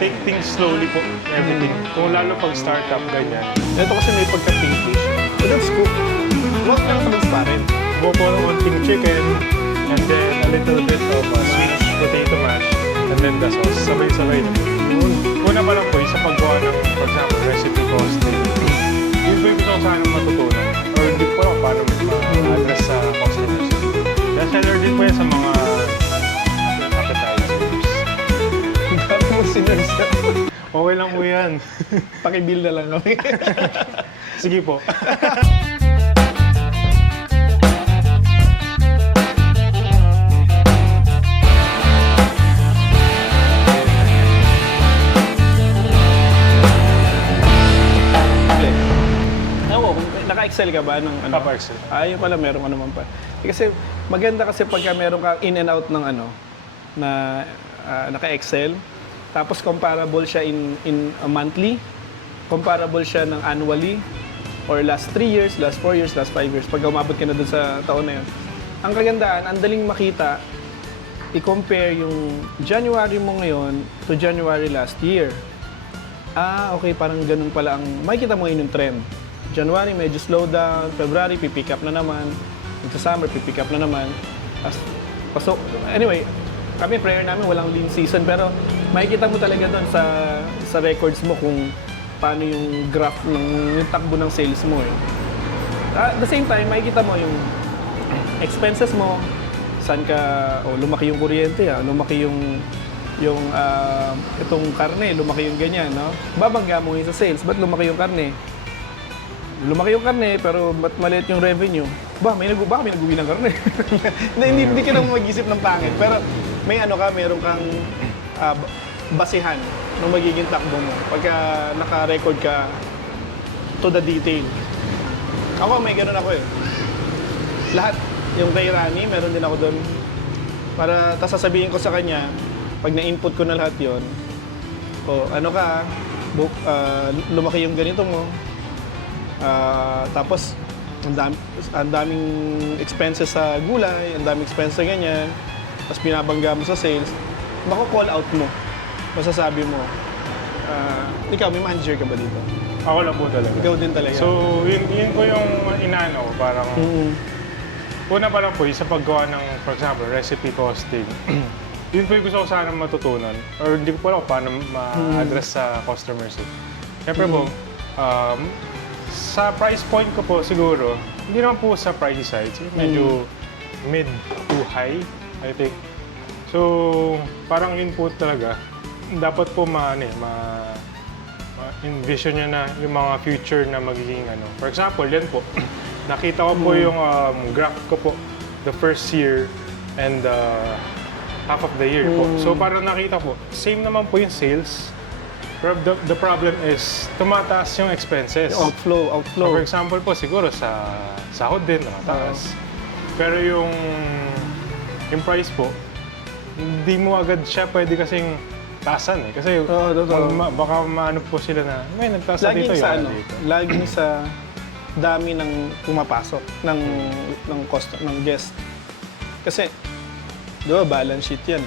take things slowly po, everything. Kung lalo pag startup, ganyan. Ito kasi may pagka-pinkish. So that's cool. What kind of transparent? Go po ng konting chicken, and then a little bit of sweet potato mash, and then the sauce. Sabay-sabay na po. Una pa lang po, sa paggawa ng, for example, recipe costing. Yun po yung gusto ko sana matutunan. Or hindi ko lang paano ma-address sa customers. Kaya seller din po yan sa mga appetizers. Dami mo sinners. Okay lang po yan. Pakibill na lang kami. Sige po. Naka-excel ka ba ng ano? Naka-excel. Ayun pala, meron ka naman pa. Kasi maganda kasi pagka meron ka in and out ng ano, na naka-excel, tapos comparable siya in a monthly, comparable siya ng annually, or last 3 years, last 4 years, last 5 years, pag umabot ka na dun sa taon na yun. Ang kagandaan, ang daling makita, i-compare yung January mo ngayon to January last year. Okay, parang ganun pala ang, makikita mo yun yung trend. January, medyo slow down. February, pipick up na naman. Into summer, pipick up na naman. Pasok. Anyway, kami, prayer namin, walang lean season. Pero makikita mo talaga doon sa records mo kung paano yung graph ng yung takbo ng sales mo. At the same time, makikita mo yung expenses mo. Saan ka, lumaki yung kuryente, lumaki yung itong karne, lumaki yung ganyan, no? Babangga mo yun sa sales, ba't lumaki yung karne? Lumaki yung karne, pero ba't maliit yung revenue? Baka may nag-uwi ng karne. hindi ka naman mag-isip ng pangit. Pero may ano ka, meron kang basihan ng magiging takbo mo. Pagka naka-record ka to the detail. Ako, may ganun ako eh. Lahat, yung kay Rani, meron din ako doon. Para, tas sasabihin ko sa kanya, pag na-input ko na lahat yon, ano ka, lumaki yung ganito mo, tapos, ang daming expenses sa gulay, ang daming expenses sa ganyan, tapos binabangga mo sa sales, mako-call out mo. Masasabi mo, ikaw, may manager ka ba dito? Ako lang po talaga. Ikaw din talaga. So, yun po yung inaano ko. Parang, una pa lang po, sa paggawa ng, for example, recipe costing. Yun po yung gusto ko sana matutunan. Or hindi ko po alam paano ma-address sa customers. Siyempre po, sa price point ko po siguro, hindi naman po sa pricey side. Medyo mid to high, I think. So, parang yun po talaga. Dapat po ma-envision nyo na yung mga future na magiging ano. For example, yan po. Nakita ko po yung graph ko po the first year and half of the year po. So, parang nakita po, same naman po yung sales. Pero the problem is, tumataas yung expenses. Outflow. For example po, siguro sa sahod din, tumataas. Pero yung price po, hindi mo agad siya pwede kasing taasan eh. Kasi baka maano po sila na, may nagtaas dito yung dito. Laging sa dami ng pumapasok ng cost ng guest. Kasi, di ba, balance sheet yan.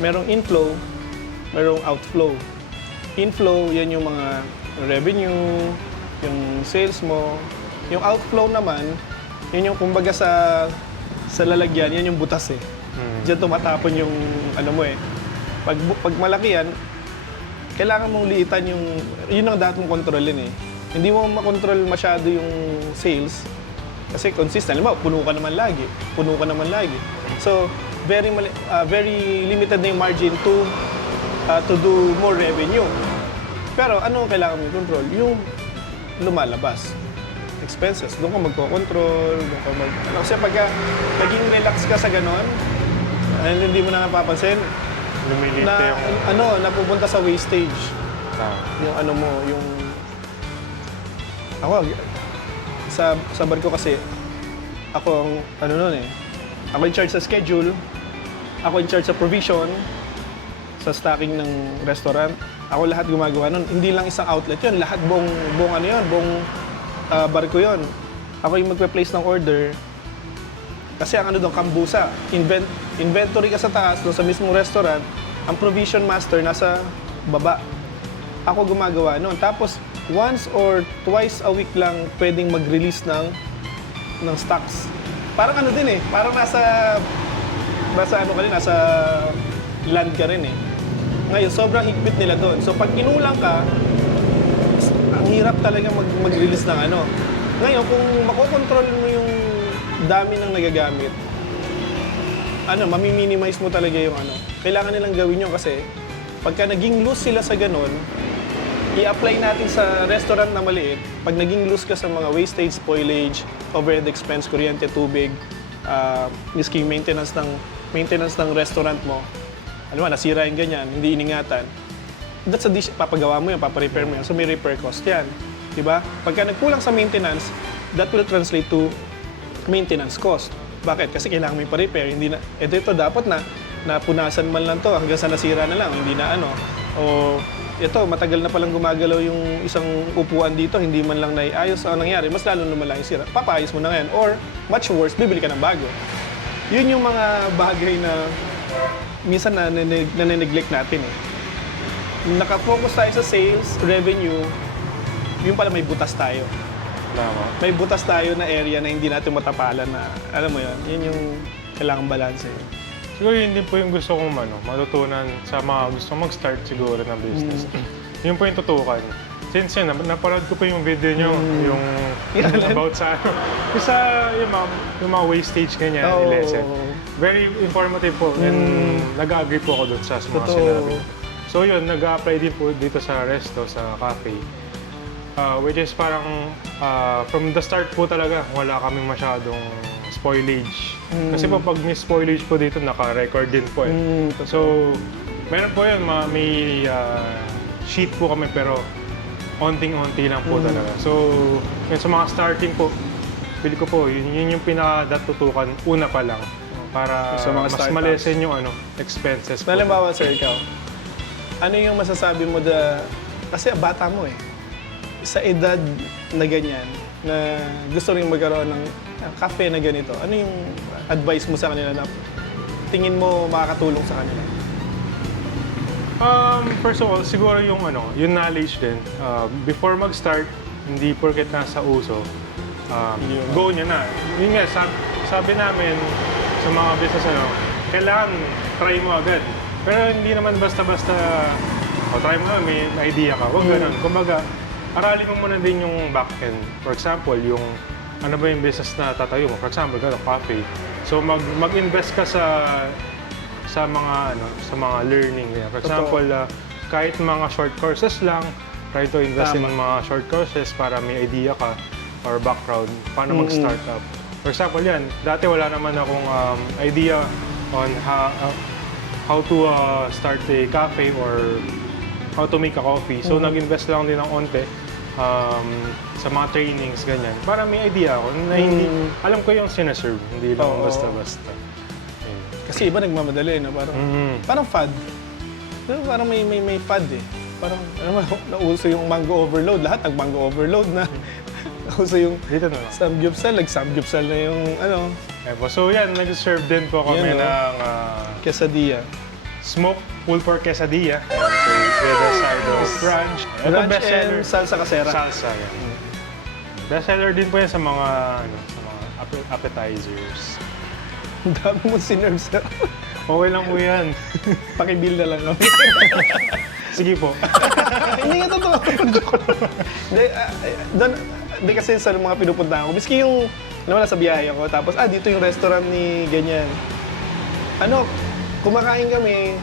Merong inflow, merong outflow. Inflow, yan yung mga revenue, yung sales mo. Yung outflow naman, yun yung kumbaga sa lalagyan, yan yung butas eh. Diyan tumatapon yung ano mo eh. Pag malaki yan, kailangan mong liitan yun ang dapat mong kontrolin eh. Hindi mo makontrol masyado yung sales kasi consistent. Alam mo, puno ka naman lagi. So, very limited na yung margin to do more revenue. Pero ano ang kailangan mong control? Yung lumalabas. Expenses. Doon ka magko-control, kasi pagka naging relax ka sa ganon, hindi mo na napapansin, lumilite yung napupunta sa wastage. Yung ano mo, yung ako sa barko kasi ako ang ako in charge sa schedule, ako in charge sa provision, sa stocking ng restaurant. Ako lahat gumagawa nun. Hindi lang isang outlet yun, lahat buong barko yun. Ako yung magpe-place ng order. Kasi ang doon, kambusa. Inventory ka sa taas, doon sa mismong restaurant. Ang provision master nasa baba. Ako gumagawa noon. Tapos, once or twice a week lang pwedeng mag-release ng stocks. Parang ano din eh, parang nasa ano ka rin, nasa land ka rin eh. Ngayon, sobrang higpit nila doon. So, pag kinulang ka, ang hirap talaga mag-release ng ano. Ngayon, kung makokontrol mo yung dami ng nagagamit, mami-minimize mo talaga yung ano. Kailangan nilang gawin yun kasi pagka naging loose sila sa ganun, i-apply natin sa restaurant na maliit. Pag naging loose ka sa mga wastage, spoilage, overhead expense, kuryente, tubig, misking maintenance ng restaurant mo, nasira yung ganyan, hindi iningatan. That's a dish, papagawa mo yan, paparepair mo yan, so may repair cost yan. Diba? Pagka nagkulang sa maintenance, that will translate to maintenance cost. Bakit? Kasi kailangan mo pa-repair. Hindi na, ito dapat na napunasan man lang to hanggang sa nasira na lang, hindi na ano. O ito, matagal na palang gumagalaw yung isang upuan dito, hindi man lang naiayos. Ang nangyari, mas lalo lumala yung sira. Papaayos mo na ngayon. Or, much worse, bibili ka ng bago. Yun yung mga bagay na minsan na-neglect natin eh. Nakafocus tayo sa sales, revenue, yung pala may butas tayo. Tama. May butas tayo na area na hindi natin matapalan na, alam mo yun yung kailangang balanse. Siguro yun din po yung gusto kong matutunan sa mga gusto mag-start siguro ng business. Yun po yung tutukan. Since yun, napanood ko po yung video nyo, yung about sa yung mga wastage ganyan, lesson. Very informative po and nag-agree po ako dun sa mga sinabi. So yun, nag-apply din po dito sa resto, sa cafe. Which is parang from the start po talaga, wala kami masyadong spoilage. Kasi po pag may spoilage po dito, naka-record din po eh. So, meron po yun, may sheet po kami pero onting-onti lang po talaga. So, yun, sa mga starting po, pili ko po, yun yung pinaka-tutukan una pa lang para sa mga mas startups. malesen yung expenses po. Halimbawa, sir, ikaw, ano yung masasabi mo kasi bata mo eh, sa edad na ganyan, na gusto rin magkaroon ng cafe na ganito, ano yung advice mo sa kanila na tingin mo makakatulong sa kanila? First of all, siguro yung knowledge din. Before mag-start, hindi porket nasa uso, go niya na. Yun nga, sabi namin sa mga business, kailangan try mo agad. Pero hindi naman basta-basta, try mo na, may idea ka. Huwag ganun. Kumbaga, aralin mo muna din yung back-end. For example, yung ano ba yung business na tatayo mo? For example, cafe. So mag-invest ka sa mga learning. For example, kahit mga short courses lang, try to invest in mga short courses para may idea ka or background paano mag-start up. For example, yan, dati wala naman akong idea on how to start a cafe or how to make a coffee. So nag-invest lang din ng onte sa mga trainings, ganyan. Para may idea ako na hindi, alam ko yung sinaserve, hindi lang basta-basta. Kasi iba nagmamadali, no? Parang fad. Pero parang may fad eh. Parang, nauso yung mango overload. Lahat nag-mango overload na. Nauso yung dito na. samgyupsal, nag-samgyupsal na yung So yan, nag-serve din po kami ng quesadilla. Smoked pulled pork quesadilla. So, with a side of ranch. Ito Ranch bestseller. and salsa casera. Salsa, yan. Bestseller din po yan sa mga, sa mga appetizers. Ang dami mo sinerve, sir. Okay lang po yan. Pakibill na lang kami. Sige po. Hindi nga totoo. Hindi kasi sa mga pinupuntahan ko. Miski yung, nasa biyahe ako, tapos, dito yung restaurant ni ganyan. Kumakain kami,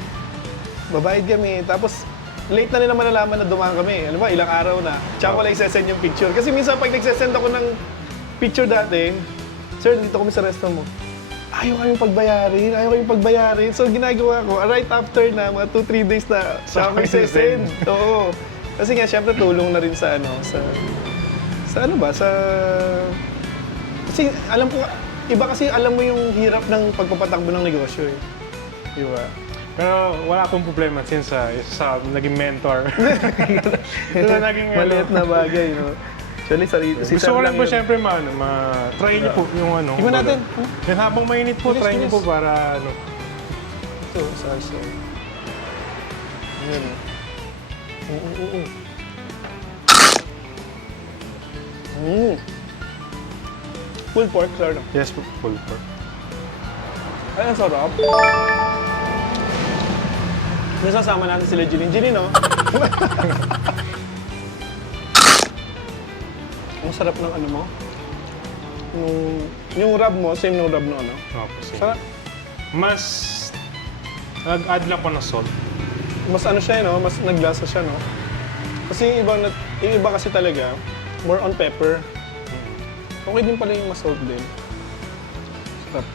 babayad kami, tapos late na nila malalaman na dumaan kami. Alam mo, ilang araw na. Tsaka ko lang isesend yung picture. Kasi minsan pag nagsesend ako ng picture dati, sir, dito kami sa restaurant mo. Ayaw kayong pagbayarin. So ginagawa ko, right after na, mga 2-3 days na, tsaka ko isesend. Oo. Kasi nga, syempre tulong na rin sa kasi alam ko, iba kasi alam mo yung hirap ng pagpapatakbo ng negosyo eh. Diba? Pero wala akong problema since isa naging mentor. Ito naging maliit na bagay, no? Actually, gusto ko lang po siyempre try niyo po yung Iba natin. Yan habang mainit po, try niyo po para Ito, salsa. Yan. Oo. Full pork, sir. Yes po, full pork. Ay, ang sarap. Nasasama natin sila Jilin. Jilin, no? Ang sarap ng ano mo. Yung rub mo, same ng rub no, ano? Opo, sige. Sarap. Mas nag-add lang po ng salt. Mas ano siya, no? Mas naglasa siya, no? Kasi yung iba kasi talaga, more on pepper. Okay din pala yung mas salt din. Sarap.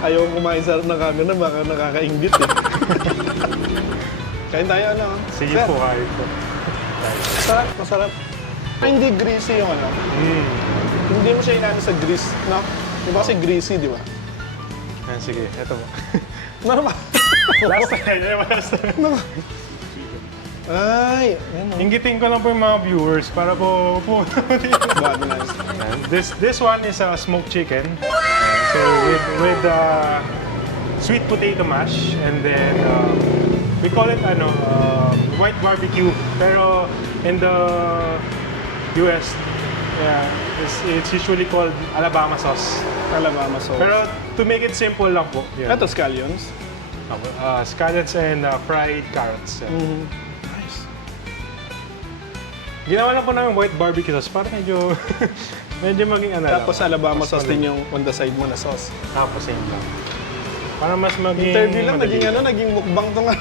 Ayaw kumain sa na kagana, baka nakakaingit eh. Kain tayo, ano? Sige Sir, po, kahit po. Masarap, masarap. Ay, hindi greasy yung ano. Hindi mo siya inano sa grease, no? Di ba kasi greasy, di ba? Ayan, sige, eto po. Normal. Last time, last time. Ay, yan o. Inggitin ko lang po yung mga viewers para po Bado na. This one is a smoked chicken. So with sweet potato mash, and then we call it white barbecue. Pero in the US, it's usually called Alabama sauce. Alabama sauce. Pero to make it simple lang po. Yeah. Ito, scallions. Scallops and fried carrots. Yeah. Nice. Ginawa lang po namin white barbecue sauce para medyo medyo maging ano Tapos lang. Alabama Mas sauce madali. din yung on the side mo na sauce. Tapos yun lang. Para mas maging Interview lang, madali. naging mukbang to nga.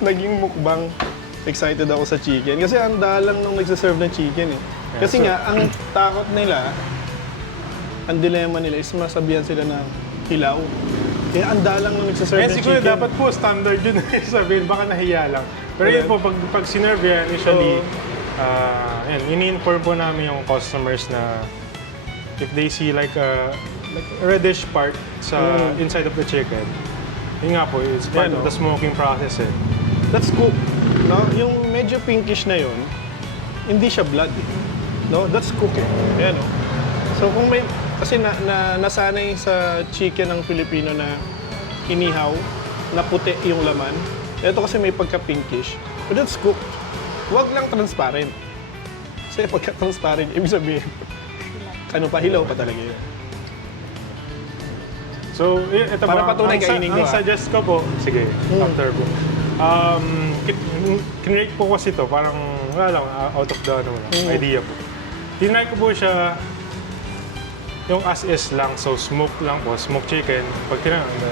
Naging mukbang. Excited ako sa chicken. Kasi ang dalang nung nagsaserve ng chicken eh. Kasi so- nga, ang takot nila, ang dilemma nila is masabihan sila na hilaw. Kaya ang dalang nung nagsaserve ng Siguro chicken. dapat po standard yun sabihin, baka nahiya lang. Pero yun po, pag sinerve yan, usually, yan, ini-inform po namin yung customers na if they see like a reddish part sa inside of the chicken, yun nga po, it's part Yan, of the smoking process eh. That's cooked. No? Yung medyo pinkish na yun, hindi siya blood eh. No? That's cooked eh. Ayan, no? So kung may, kasi nasanay sa chicken ng Filipino na inihaw, na puti yung laman. Ito kasi may pagka-pinkish. But that's cooked. Huwag lang transparent. Kasi pagka-transparent, ibig sabihin, ano pa, hilaw pa talaga yun. So, ito Para po, patunay kainin ko, ang suggest ko po, sige, after po. Kinrate po kasi ito, parang wala lang, out of the idea po. Tinry ko po siya yung as is lang, so smoke lang po, smoked chicken. Pag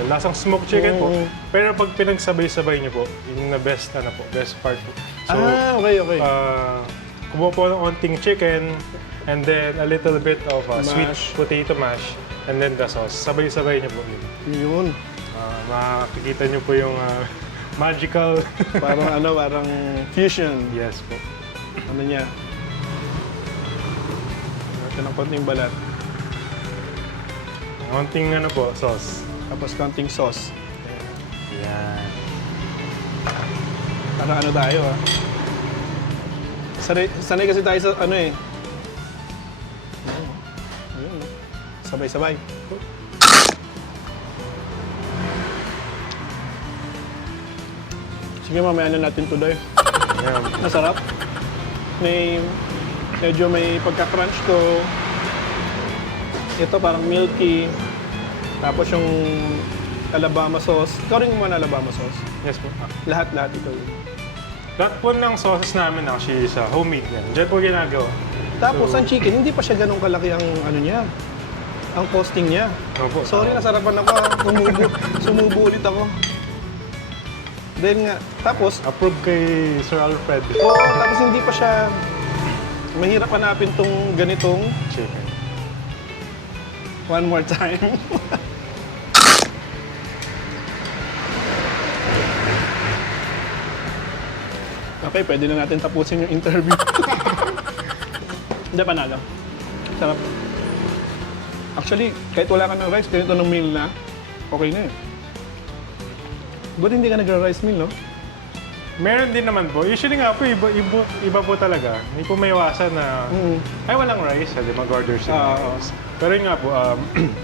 lasang smoked chicken po, pero pag pinagsabay-sabay niyo po, yung na best, best part po. So, Okay. kumuha po ng onting chicken, and then a little bit of sweet Mash. potato mash, and then the sauce. Sabay-sabay niyo po yun. Yun. Makikita niyo po yung magical. Parang fusion. Yes po. Ano niya? Natin ng konting balat. Onting po, sauce. Tapos konting sauce. Yan. Parang ano tayo Sanay kasi tayo sa ano eh. Ayun. Sabay-sabay. Sige, mamaya na natin today. Yan. Masarap. Medyo may pagka-crunch to. Ito parang milky. Tapos yung Alabama sauce. Ikaw rin gumawa ng Alabama sauce. Yes po. Lahat ito. Lahat po ng sauces namin actually sa homemade yan. Diyan po ginagawa. Tapos ang chicken, hindi pa siya ganun kalaki ang ano niya. Ang costing niya. Opo. Sorry, nasarapan ako. Sumubo ulit ako. Then nga, tapos, Approve kay Sir Alfred. tapos hindi pa siya mahirap hanapin tong ganitong Chicken. one more time. Okay, pwede na natin tapusin yung interview. Hindi, panalo. Sarap. Actually, kahit wala ka ng rice, ganito ng meal na, okay na eh. Buti hindi ka nagra-rice meal, no? Meron din naman po. Usually nga po, iba po talaga. Hindi po may iwasan na, ay walang rice, di mag-order Oo. sila. Pero yun nga po,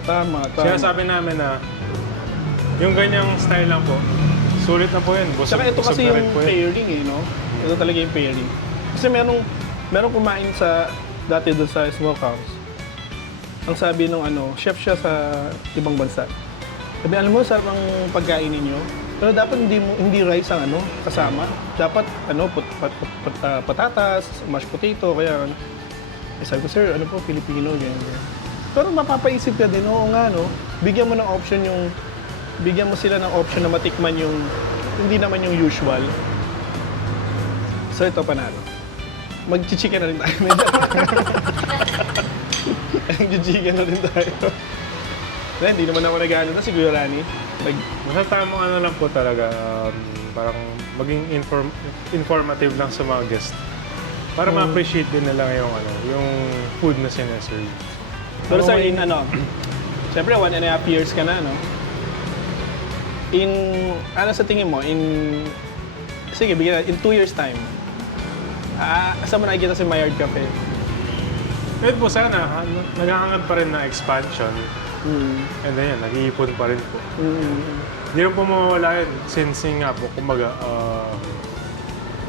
Tama. sinasabi namin na Yung ganyang style lang po. Sulit na po yun. Busog, Saka ito busog kasi na rin yung po yun. pairing eh, no? Ito talaga yung pairing. Kasi merong kumain sa, dati doon sa smokehouse. Ang sabi nung chef siya sa ibang bansa. Sabi, alam mo, sarap ang pagkain ninyo. Pero dapat hindi rice ang kasama. Dapat patatas, mashed potato, kaya sabi ko, sir, ano po, Filipino, ganyan. Pero mapapaisip ka din, oo nga, no? Bigyan mo sila ng option na matikman yung, hindi naman yung usual. So ito, panalo. Mag-chichicken na rin tayo. Mag-chichicken na rin tayo. Hindi naman ako nag-ano na, siguro, Rani. Basta tamang lang po talaga, parang maging informative lang sa mga guest. Para ma-appreciate din nila yung food na sineserve. Pero sir, siyempre 1.5 years ka na, no? Sa tingin mo, sige, bigyan in 2 years time, saan mo nakikita si Maillard Cafe? Kahit po sana, naghahangad pa rin na expansion. And then yan, nag-iipon pa rin po. Hindi rin po mawawala yun since nga po, kumbaga,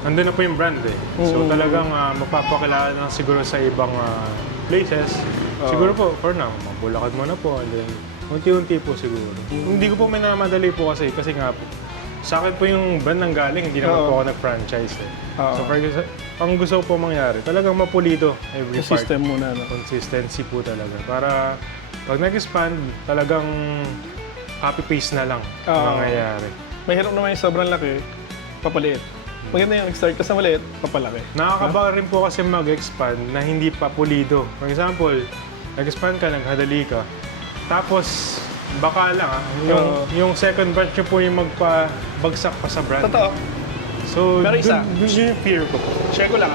nandun na po yung brand eh. So talagang mapapakilala na siguro sa ibang places. Siguro po, for now, mabulakad mo na po. And then, unti-unti po siguro. Hindi ko po minamadali po kasi nga po, sa akin po yung brand nang galing, hindi naman po ako nag-franchise eh. So, ang gusto ko po mangyari, talagang mapulido every part. System muna, no? Consistency po talaga. Para pag nag-expand, talagang copy-paste na lang ang mangyayari. Mahirap naman yung sobrang laki, papaliit. Maganda yung nag-start ka sa maliit, papalaki. Nakakaba rin po kasi mag-expand na hindi pa pulido. For example, nag-expand ka, naghadali ka, tapos baka lang yung second batch nyo po yung magpabagsak pa sa brand. Totoo. So, Pero isa, dun yung fear ko po. share ko lang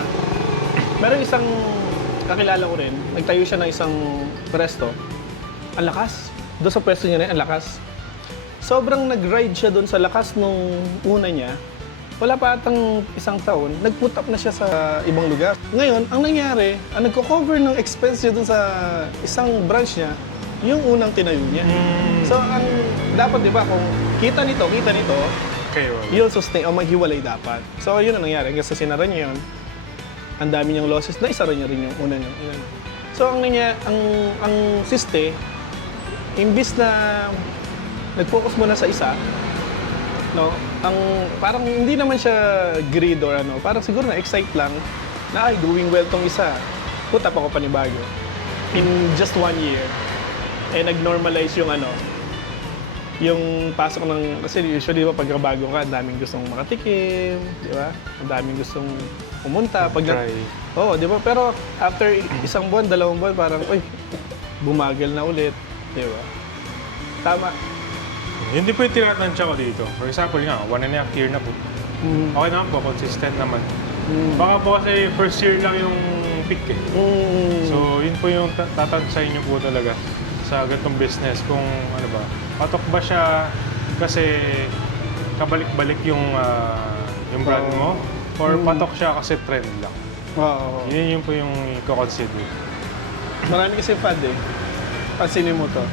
Meron isang kakilala ko rin, nagtayo siya ng isang resto. Ang lakas. Doon sa pwesto niya na ang lakas. Sobrang nag-ride siya doon sa lakas nung una niya. Wala pa atang isang taon, nag-put up na siya sa ibang lugar. Ngayon, ang nangyari, ang nagko-cover ng expense niya doon sa isang branch niya, yung unang tinayo niya. So, ang dapat, di ba, kung kita nito, Kayo. yun sustain o maghiwalay dapat. So, yun ang nangyari. Hanggang sa sinara niya yun, ang dami niyang losses, na isara niya rin yung una niya. So, ang siste, imbis na nag-focus muna sa isa, no, parang hindi naman siya greed or parang siguro na-excite lang na doing well tong isa. Put up ako panibago. In just 1 year, nag-normalize yung pasok ng, kasi usually pag bago ka, ang daming gustong makatikim, di ba? Ang daming gustong pumunta. Oo, di ba? Pero after isang buwan, 2 buwan, parang, bumagal na ulit, di ba? Tama. Hindi po yung tinatansya ko dito. For example nga, 1.5 year na po. Okay naman po, consistent naman. Baka po kasi first year lang yung peak eh. So, yun po yung tatansyahin nyo po talaga sa ganitong business. Kung patok ba siya kasi kabalik-balik yung brand mo? Or patok siya kasi trend lang? Yun po yung i-consider. Marami kasi fad eh. Pansinin mo to.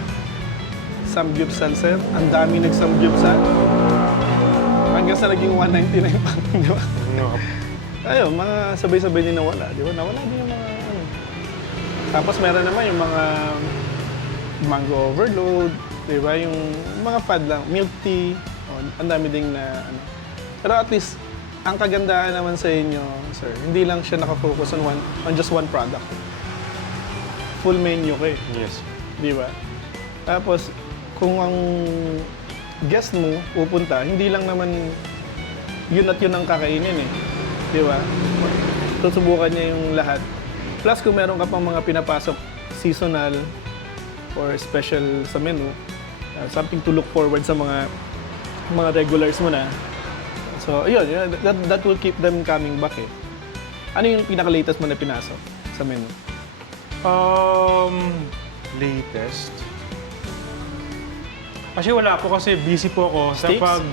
Samgyupsal, sir. Ang dami nag-samgyupsal. Hanggang sa naging 199 pa, di ba? Ayun, mga sabay-sabay din nawala, di ba? Nawala din yung mga Tapos meron naman yung mga mango overload, di ba? Yung mga fad lang, milk tea, ang dami ding na Pero at least, ang kagandahan naman sa inyo, sir, hindi lang siya nakafocus on just one product. Full menu kayo. Yes. Di ba? Tapos, kung ang guest mo pupunta, hindi lang naman yun at yun ang kakainin eh. Di ba? Susubukan niya yung lahat. Plus, kung meron ka pang mga pinapasok seasonal or special sa menu, something to look forward sa mga regulars mo na. So, yun, that will keep them coming back eh. Ano yung pinaka-latest mo na pinasok sa menu? Latest? Kasi wala po kasi busy po ako Steaks? sa pag...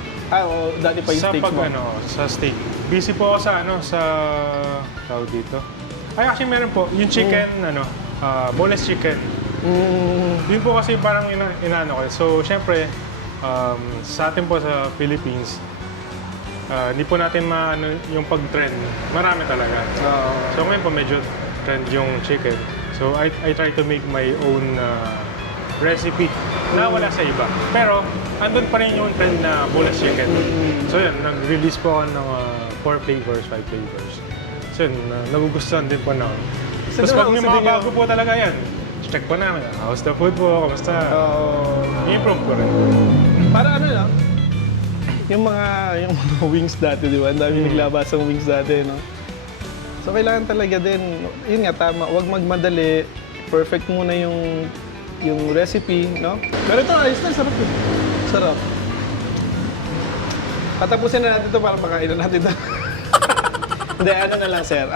dati pa yung sa steaks pag, mo. sa steak. Busy po ako sa tawag dito. Ay, actually meron po. Yung chicken, boneless chicken. Yun po kasi parang inaano ko. So, syempre, sa atin po sa Philippines, hindi po natin maano yung pag-trend. Marami talaga. So ngayon po medyo trend yung chicken. So I try to make my own recipe na wala sa iba. Pero andun pa rin yung trend na boneless chicken. So yun, nag-release po ako ng 4 flavors, 5 flavors. So yun, nagugustuhan din po na. So, Tapos diba, pag may uso mga din yung- bago po talaga yan, check po namin. How's the food po? Kamusta? I-improve ko rin. Para ano lang, yung mga wings dati, di ba? Ang dami naglabas ng wings dati, no? So, kailangan talaga din, yun nga, tama, huwag magmadali, perfect muna yung recipe, no? Pero ito, ayos na, sarap yun. Sarap. Patapusin na natin ito para makain na natin ito. Hindi, ano na lang, sir.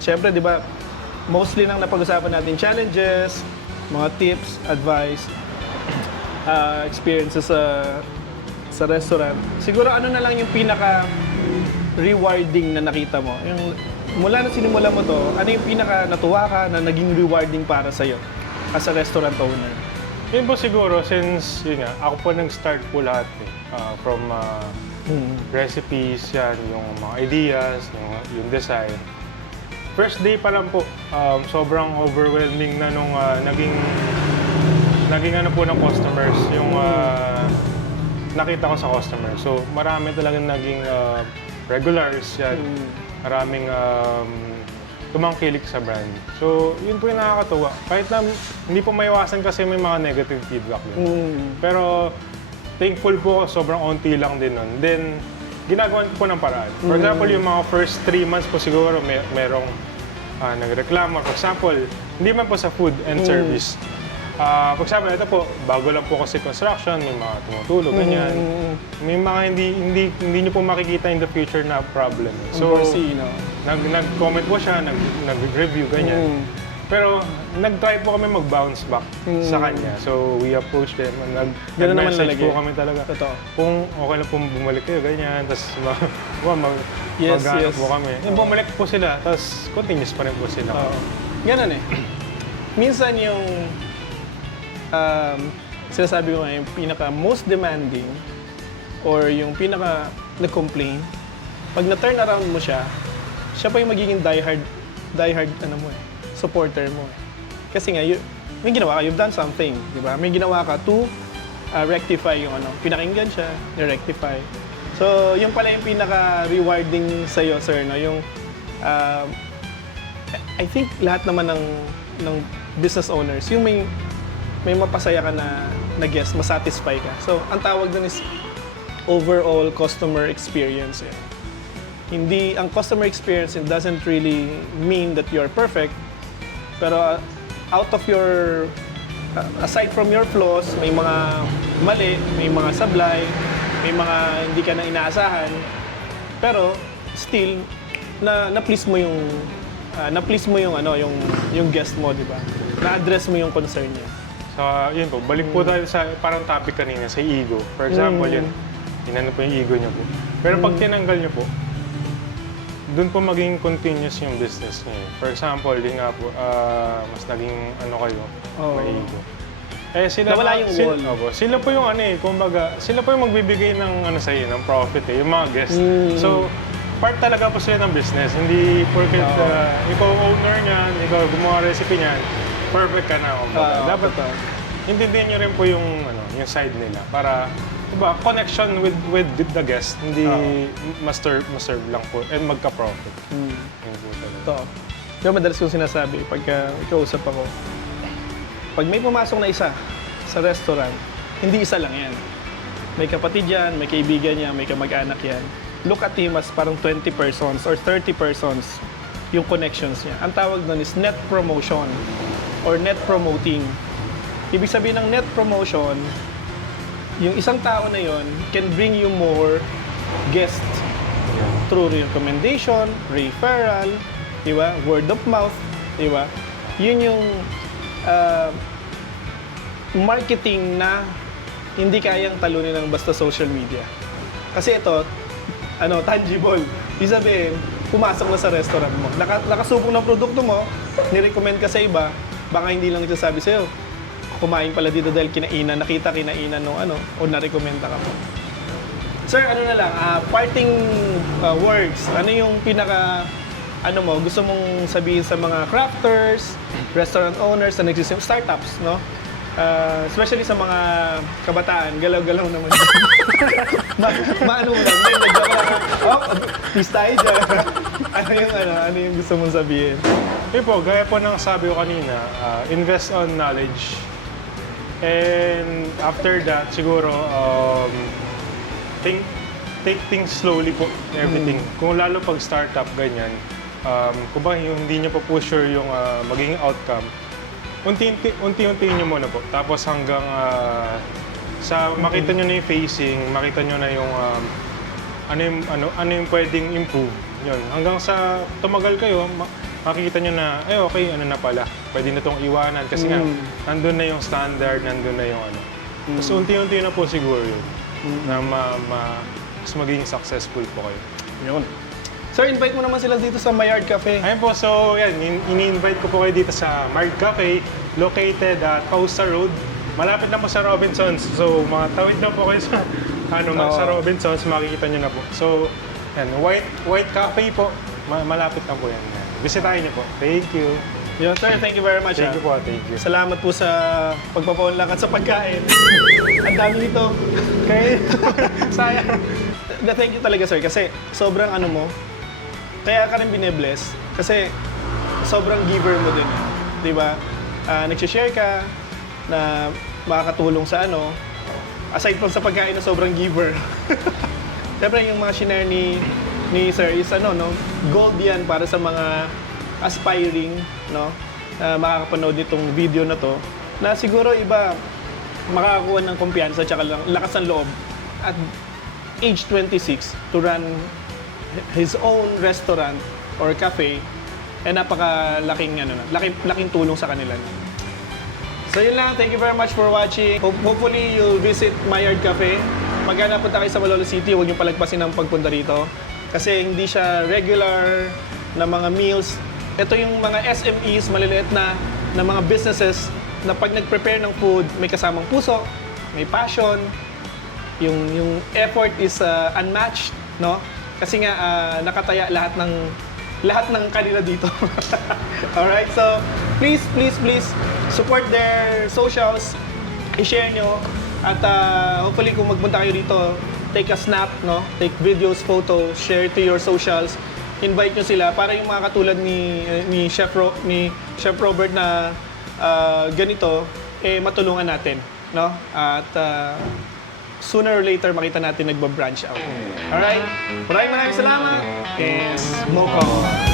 Siyempre, di ba, mostly nang napag-usapan natin challenges, mga tips, advice, experiences sa restaurant. Siguro ano na lang yung pinaka rewarding na nakita mo? Yung mula na sinimula mo to, ano yung pinaka natuwa ka na naging rewarding para sa iyo as a restaurant owner? Yun po siguro, since yun nga, ako po nag-start po lahat from recipes, yan, yung mga ideas, yung design. First day pa lang po, sobrang overwhelming na nung naging ano po ng customers, yung nakita ko sa customers. So marami talagang naging regulars yan, maraming tumangkilik sa brand. So yun po yung nakakatuwa. Kahit na hindi po maiwasan kasi may mga negative feedback din. Pero thankful po, sobrang onti lang din nun. Then, ginagawa po ng paraan. For example, yung mga first 3 months po siguro merong nagreklamo. For example, hindi man po sa food and service. For example, ito po, bago lang po kasi construction, may mga tumutulog, ganyan. May mga hindi nyo po makikita in the future na problem. So, nag-comment po siya, nag-review, ganyan. Pero nag-try po kami mag-bounce back sa kanya. So, we approached them. Nag-message po kami talaga. Totoo. Kung okay lang po bumalik kayo, ganyan. Tapos Yes. po kami. Yung bumalik po sila, tapos continuous pa rin po sila. Ganun eh. Minsan yung sinasabi ko nga, yung pinaka most demanding or yung pinaka nag-complain, pag na-turn around mo siya pa yung magiging diehard ano mo supporter mo. Kasi nga, may ginawa ka, you've done something, di ba? May ginawa ka to rectify yung ano, pinakinggan siya, ni-rectify. So, yung pala yung pinaka-rewarding sa'yo, sir, no? Yung, I think lahat naman ng business owners, yung may mapasaya ka na guest, masatisfy ka. So, ang tawag dun is overall customer experience. Eh. Hindi, ang customer experience, it doesn't really mean that you're perfect, pero out of your, aside from your flaws, may mga mali, may mga sablay, may mga hindi ka na inaasahan, pero still, na-please mo yung, yung guest mo, di ba? Na-address mo yung concern niya. So, yun po, balik po tayo sa parang topic kanina, sa ego. For example, yun, inano po yung ego niyo po. Pero pag tinanggal niyo po, doon po maging continuous yung business niyo. For example, yun nga po, mas naging ano kayo, may ego. Eh, sila nawala yung wall. Sila po yung ano eh, kumbaga, sila po yung magbibigay ng ano sa iyo, ng profit eh, yung mga guests. So, part talaga po sila ng business. Hindi porket ikaw owner niyan, ikaw gumawa recipe niyan, perfect ka na. Dapat intindihan niyo rin po yung yung side nila para diba, connection with the guest, hindi ma-serve lang po and magka-profit. Yun po talaga. Ito. Yung madalas kong sinasabi pagka ikausap ako, pag may pumasok na isa sa restaurant, hindi isa lang yan. May kapatid yan, may kaibigan yan, may kamag-anak yan. Look at him as parang 20 persons or 30 persons yung connections niya. Ang tawag doon is net promotion or net promoting. Ibig sabihin ng net promotion, yung isang tao na yon can bring you more guests through recommendation, referral, di ba? Word of mouth, di ba? Yun yung marketing na hindi kayang talunin ng basta social media. Kasi ito, tangible. Ibig sabihin, pumasok na sa restaurant mo. Nakasubok ng produkto mo, nirecommend ka sa iba, baka hindi lang nagsasabi sa'yo, kumain pala dito dahil nakita kinainan nung ano, o na-recommenda ka mo. Sir, ano na lang, parting words, ano yung pinaka, ano mo, gusto mong sabihin sa mga crafters, restaurant owners na nagsisim, startups, no? Especially sa mga kabataan, galaw-galaw naman. Maano mo lang, nag-joke lang, peace tayo dyan. Ano yung gusto mong sabihin? Yun po, gaya po ng sabi ko kanina, invest on knowledge. And after that, siguro, take things slowly po, everything. Kung lalo pag startup, ganyan, kung ba yung hindi nyo pa po sure yung magiging outcome, unti-untiin nyo muna po. Tapos hanggang sa makita nyo na yung facing, makita nyo na yung ano yung pwedeng improve. Yun. Hanggang sa tumagal kayo, makikita nyo na, okay, ano na pala, pwede na itong iwanan. Kasi nga, nandun na yung standard, nandun na yung ano. Tapos unti-unti na po siguro yun, na mas magiging successful po kayo. Yun. Sir, invite mo naman sila dito sa Maillard Cafe. Ayun po, so yan, ini-invite ko po kayo dito sa Maillard Cafe, located at Pausa Road. Malapit lang po sa Robinsons. So, mga tawid lang po kayo sa, sa Robinsons, makikita nyo na po. So, yan, White Cafe po, malapit lang po yan. Bisitahin nyo po. Thank you. Yun, sir, thank you very much. Thank you po, thank you. Salamat po sa pagpapaunlak at sa pagkain. Ang dami nito. Kaya, sayang. Thank you talaga, sir, kasi sobrang ano mo, kaya ka rin bine-bless kasi sobrang giver mo din. Di ba? Nagsishare ka na makakatulong sa ano, aside from sa pagkain na sobrang giver. Siyempre yung mga shinare ni sir is gold yan para sa mga aspiring, makakapanood itong video na to, na siguro iba makakakuha ng kumpiyansa at lakas ng loob at age 26 to run his own restaurant or cafe, napakalaking laking tulong sa kanila. So yun lang, thank you very much for watching. Hopefully you'll visit Maillard Cafe. Pagka napunta kayo sa Malolos City, huwag niyo palagpasin ang pagpunta rito. Kasi hindi siya regular na mga meals. Ito yung mga SMEs, maliliit na mga businesses na pag nag-prepare ng food, may kasamang puso, may passion, yung effort is unmatched, no? Kasi nga nakataya lahat ng kanila dito. Alright, so please support their socials, i-share nyo, at hopefully kung magpunta kayo dito, take a snap, no? Take videos, photos, share to your socials, invite nyo sila para yung mga katulad ni Chef Robert na ganito, matulungan natin, no? At sooner or later makita natin nagba-branch out. Alright? Maraming salamat. And smoke on.